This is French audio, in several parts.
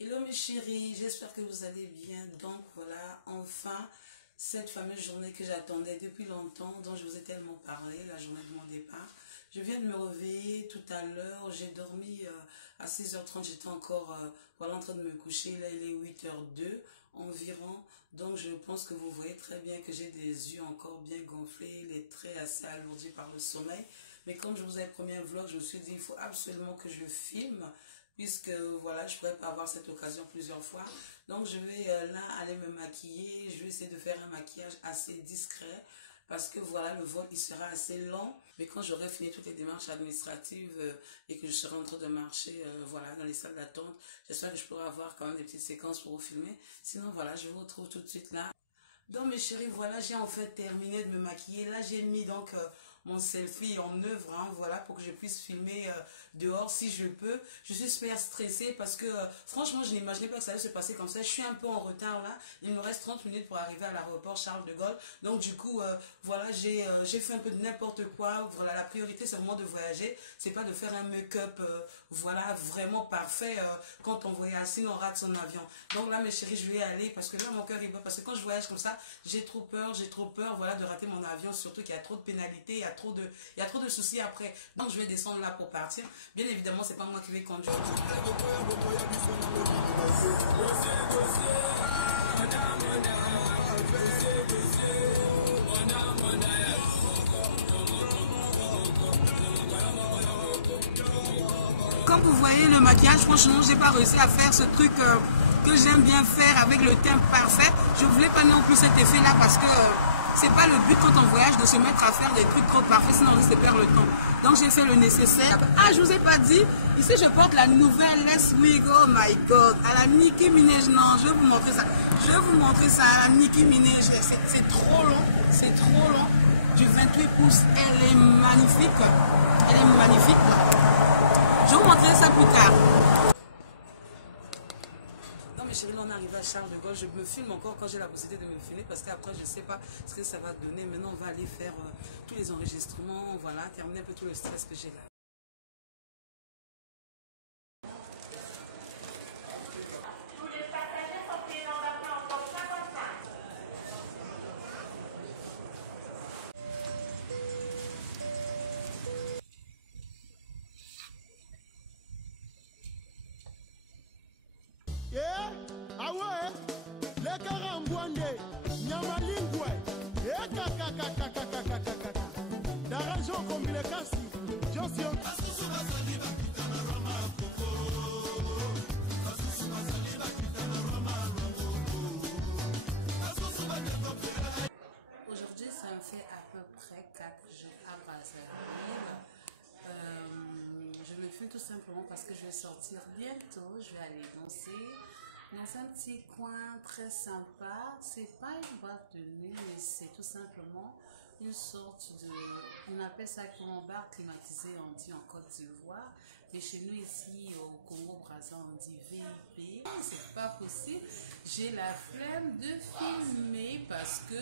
Hello mes chéris, j'espère que vous allez bien. Donc voilà, enfin, cette fameuse journée que j'attendais depuis longtemps, dont je vous ai tellement parlé, la journée de mon départ. Je viens de me réveiller tout à l'heure, j'ai dormi à 6h30, j'étais encore voilà, en train de me coucher. Là, il est 8h02 environ. Donc je pense que vous voyez très bien que j'ai des yeux encore bien gonflés, les traits assez alourdis par le sommeil. Mais comme je vous ai promis un vlog, je me suis dit il faut absolument que je filme, puisque voilà, je pourrais pas avoir cette occasion plusieurs fois. Donc je vais là aller me maquiller, je vais essayer de faire un maquillage assez discret, parce que voilà, le vol il sera assez long, mais quand j'aurai fini toutes les démarches administratives et que je serai en train de marcher voilà, dans les salles d'attente, j'espère que je pourrai avoir quand même des petites séquences pour vous filmer. Sinon voilà, je vous retrouve tout de suite là. Donc mes chéris, voilà, j'ai en fait terminé de me maquiller. Là, j'ai mis donc mon selfie en œuvre, hein, voilà, pour que je puisse filmer dehors si je peux. Je suis super stressée parce que franchement, je n'imaginais pas que ça allait se passer comme ça. Je suis un peu en retard là. Il me reste 30 minutes pour arriver à l'aéroport Charles de Gaulle. Donc du coup, voilà, j'ai fait un peu de n'importe quoi. Voilà, la priorité c'est vraiment de voyager. C'est pas de faire un make-up, voilà, vraiment parfait quand on voyage. Sinon on rate son avion. Donc là, mes chéris, je vais y aller parce que là, mon cœur est bat. Parce que quand je voyage comme ça, j'ai trop peur, voilà, de rater mon avion, surtout qu'il y a trop de pénalités, il y a trop de soucis après. Donc je vais descendre là pour partir. Bien évidemment, c'est pas moi qui vais conduire. Comme vous voyez, le maquillage, franchement, j'ai pas réussi à faire ce truc que j'aime bien faire avec le teint parfait. Je voulais pas non plus cet effet là parce que c'est pas le but quand on voyage de se mettre à faire des trucs trop parfaits, sinon on risque de perdre le temps. Donc j'ai fait le nécessaire. Ah, je vous ai pas dit, ici je porte la nouvelle Let's Wig, oh my god, à la Nicki Minaj. Non, je vais vous montrer ça. Je vais vous montrer ça à la Nicki Minaj. C'est trop long, c'est trop long. Du 28 pouces, elle est magnifique. Elle est magnifique. Je vous montrerai ça plus tard. Non mais chérie, on est arrivé à Charles de Gaulle. Je me filme encore quand j'ai la possibilité de me filmer parce qu'après je ne sais pas ce que ça va donner. Maintenant on va aller faire tous les enregistrements, voilà, terminer un peu tout le stress que j'ai là. Yeah, ah ouais, les Karambouandé, Nyamalingwe, et kakakakakakakakaka. La région comme les Kassi, Johnson. Aujourd'hui, ça me fait à peu près 4 jours à Brazzaville. Je me filme tout simplement parce que je vais sortir bientôt. Je vais aller danser dans un petit coin très sympa. C'est pas une boîte de nuit, mais c'est tout simplement une sorte de, on appelle ça comme un bar climatisé, on dit en Côte d'Ivoire. Et chez nous ici au Congo-Brazza, on dit VIP. C'est pas possible. J'ai la flemme de filmer parce que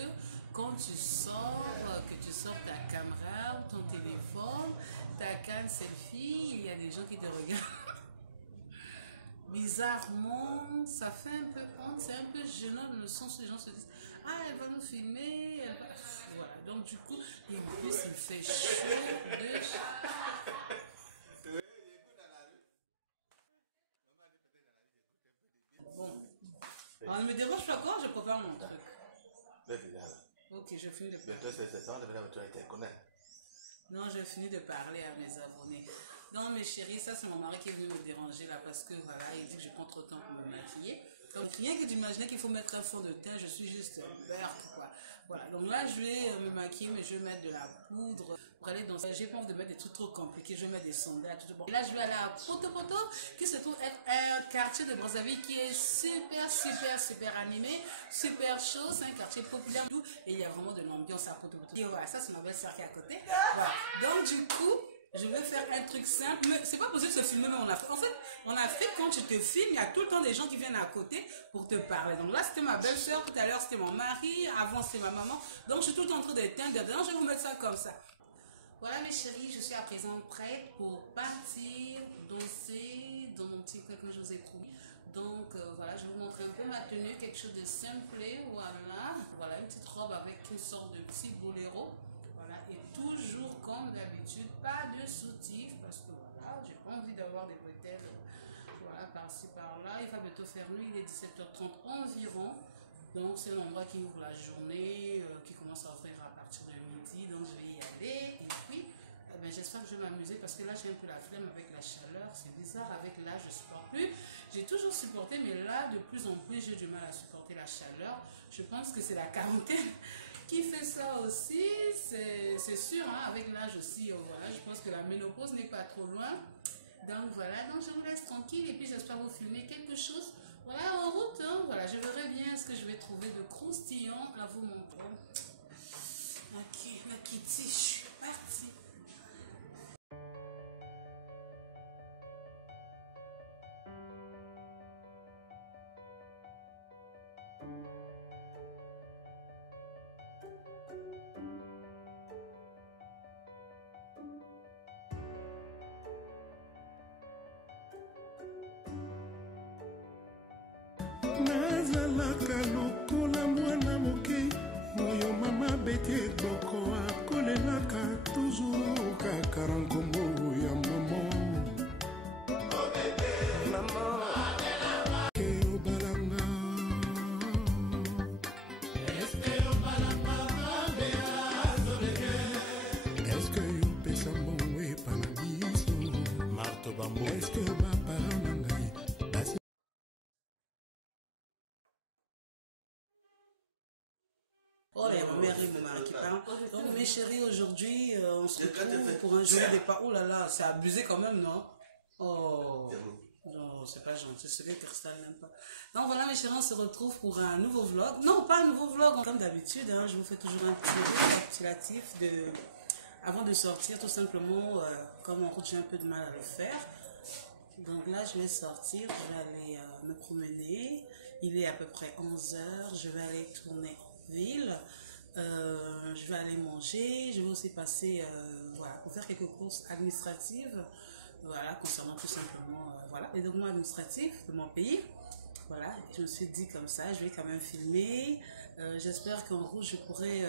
quand tu sors, que tu sors ta caméra ou ton téléphone, ta canne selfie, il y a des gens qui te regardent. Bizarrement, ça fait un peu honte, c'est un peu gênant dans le sens où les gens se disent « Ah, elle va nous filmer, elle va... » Voilà, donc du coup, et en plus, il fait chaud de... Bon, alors, ne me dérange pas quand je prépare mon truc. Ok, je finis de parler. Non, je finis de parler à mes abonnés. Non, mes chéris, ça c'est mon mari qui est venu me déranger là parce que voilà, il dit que je prends trop de temps pour me maquiller. Donc rien que d'imaginer qu'il faut mettre un fond de teint, je suis juste perte quoi. Voilà, donc là je vais me maquiller, mais je vais mettre de la poudre pour aller dans... J'ai pas envie de mettre des trucs trop compliqués, je vais mettre des sondages, tout bon. Et là je vais aller à Poto Poto, qui se trouve être un quartier de Brazzaville qui est super animé, super chaud, c'est un quartier populaire et il y a vraiment de l'ambiance à Poto Poto. Et voilà, ça c'est ma belle-sœur qui est à côté. Voilà. Donc du coup, je vais faire un truc simple, mais c'est pas possible de se filmer même en Afrique. En fait, en Afrique, quand tu te filmes, il y a tout le temps des gens qui viennent à côté pour te parler. Donc là, c'était ma belle-sœur, tout à l'heure, c'était mon mari, avant, c'était ma maman. Donc, je suis tout le temps en train d'éteindre. Donc, je vais vous mettre ça comme ça. Voilà mes chéris, je suis à présent prête pour partir danser dans mon petit coin comme je vous ai promis. Donc voilà, je vais vous montrer un peu ma tenue, quelque chose de simple. Voilà, voilà une petite robe avec une sorte de petit boléro. Voilà, et toujours comme d'habitude, pas de soutif parce que voilà, j'ai pas envie d'avoir des bretelles. Voilà, par-ci par-là. Il va bientôt faire nuit, il est 17h30 environ. Donc c'est l'endroit qui ouvre la journée, qui commence à ouvrir à partir de midi. Donc je vais y aller. Et puis j'espère que je vais m'amuser parce que là j'ai un peu la flemme avec la chaleur. C'est bizarre, avec l'âge je ne supporte plus. J'ai toujours supporté, mais là de plus en plus j'ai du mal à supporter la chaleur. Je pense que c'est la quarantaine qui fait ça aussi. C'est sûr, hein, avec l'âge aussi. Voilà, je pense que la ménopause n'est pas trop loin. Donc voilà, donc je vous laisse tranquille et puis j'espère vous filmer quelque chose. Voilà, en route, hein, voilà, je verrai bien ce que je vais trouver de croustillant à vous montrer. Ok, la Kitty, je suis partie. nazalaka lokola mwana moke moyo mama beti egboko akolelaka toujours kaka na nkombo ya mama Oh, il y a ma mère et mon mari qui parlent. Donc, mes chéris, aujourd'hui, on se retrouve pour un joli départ. Oh là là, c'est abusé quand même, non? Oh, non, c'est pas gentil. C'est que Cristal n'aime pas. Donc, voilà, mes chéris, on se retrouve pour un nouveau vlog. Non, pas un nouveau vlog. Comme d'habitude, hein, je vous fais toujours un petit récapitulatif avant de sortir, tout simplement, comme en route, j'ai un peu de mal à le faire. Donc là, je vais sortir, je vais aller me promener. Il est à peu près 11 h. Je vais aller tourner en ville. Je vais aller manger. Je vais aussi passer voilà, pour faire quelques courses administratives. Voilà, concernant tout simplement voilà, les documents administratifs de mon pays. Voilà, je me suis dit comme ça, je vais quand même filmer. J'espère qu'en route, je pourrai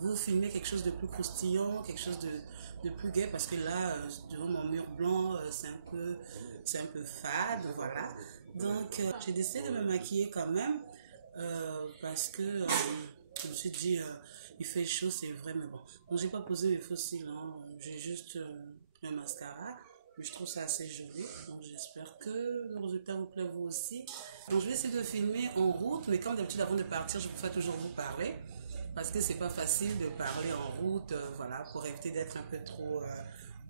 vous filmer quelque chose de plus croustillant, quelque chose de plus gai, parce que là, devant mon mur blanc, c'est un peu fade, voilà. Donc, j'ai décidé de me maquiller quand même, parce que je me suis dit, il fait chaud, c'est vrai, mais bon. Donc, j'ai pas posé mes faux cils, hein. J'ai juste un mascara, mais je trouve ça assez joli. Donc, j'espère que le résultat vous plaît vous aussi. Donc, je vais essayer de filmer en route, mais comme d'habitude, avant de partir, je préfère toujours vous parler. Parce que c'est pas facile de parler en route, voilà, pour éviter d'être un peu trop,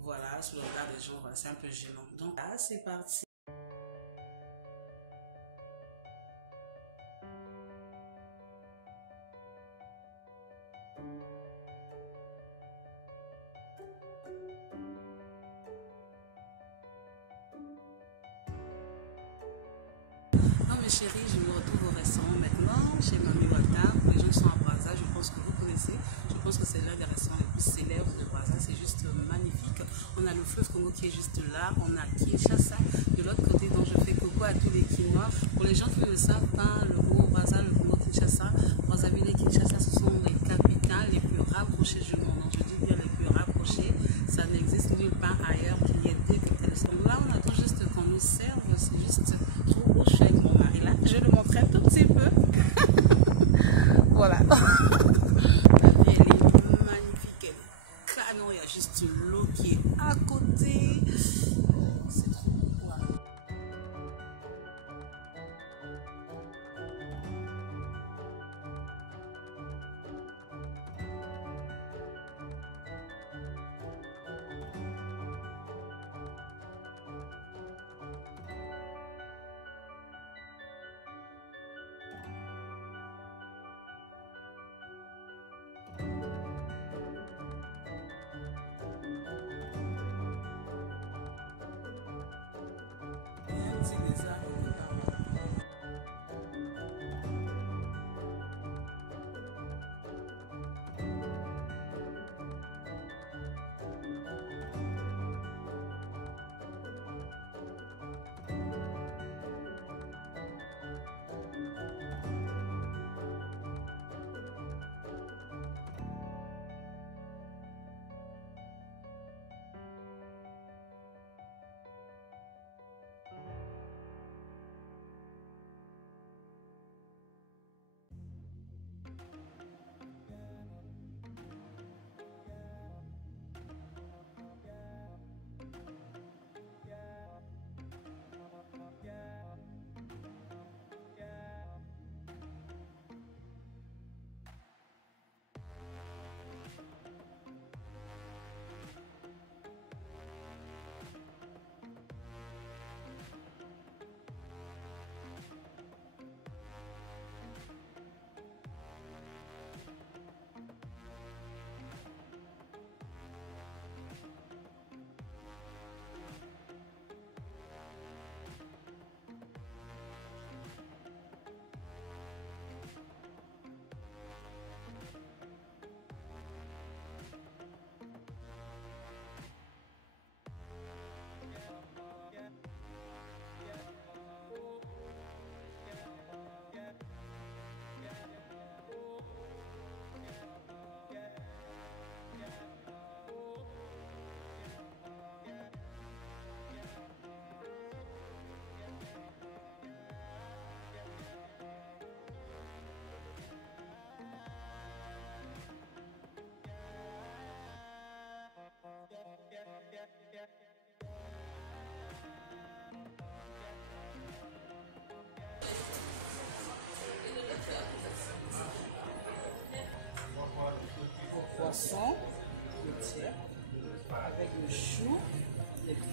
voilà, sous le regard des gens, voilà, c'est un peu gênant. Donc là, c'est parti. Non mes chéris, je me retrouve au restaurant maintenant, chez Mamie Walter. Les gens sont à Brazza, je pense que vous connaissez. Je pense que c'est l'un des restaurants les plus célèbres de Brazza, c'est juste magnifique. On a le fleuve Congo qui est juste là, on a Kinshasa de l'autre côté, dont je fais coucou à tous les Kinois. Pour les gens qui ne le savent pas, le Congo Brazza, le Congo Kinshasa, Brazzaville et Kinshasa, ce sont les capitales les plus rapprochées du monde. Donc je dis bien les plus rapprochées, ça n'existe nulle part ailleurs qu'il y ait deux capitales. Donc là, on attend juste qu'on nous serve, c'est juste trop beau, je suis avec mon mari là. Je vais le montrer un tout petit peu. Voilà. La vie, elle est magnifique, elle est canon, il y a juste l'eau qui est à côté. C'est trop beau. Voilà.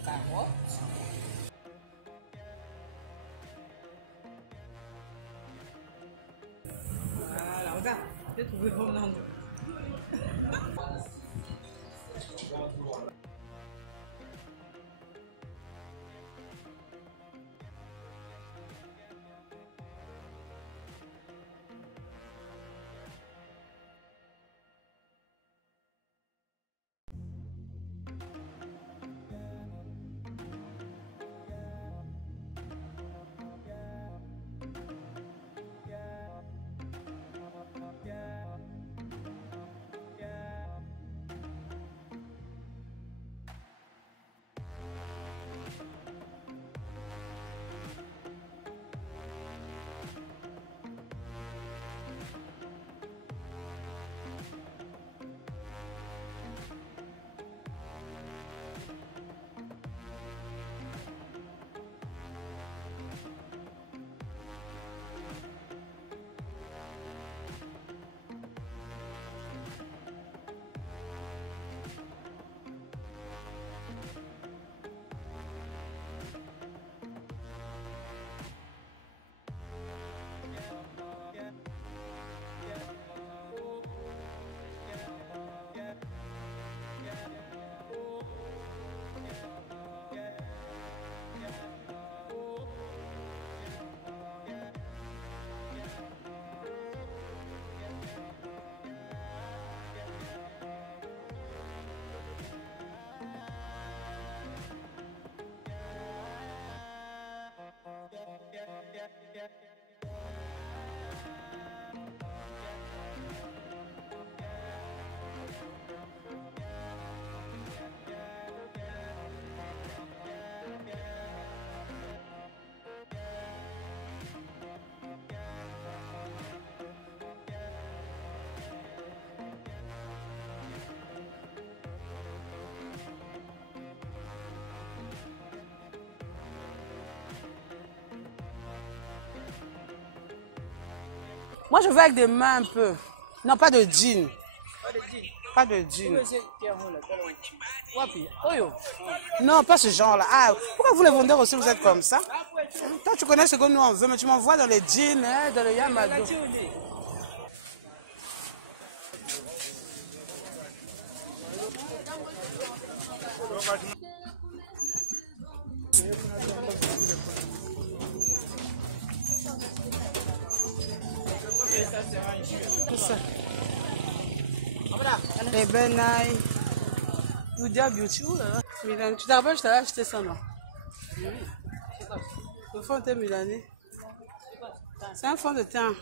carottes. Voilà, regarde, j'ai trouvé mon nom. Moi, je veux avec des mains un peu. Non, pas de jean. Pas de jean. Non, pas ce genre-là. Ah, pourquoi vous les vendeurs aussi, vous êtes comme ça? Toi, tu connais ce que nous on veut, mais tu m'envoies dans les jeans, hein, dans les Yamado. Les benailles. Youdia Beauty. Milan, tu t'appelles, je t'avais acheté ça, non? Le fond de teint milanais. C'est un fond de teint.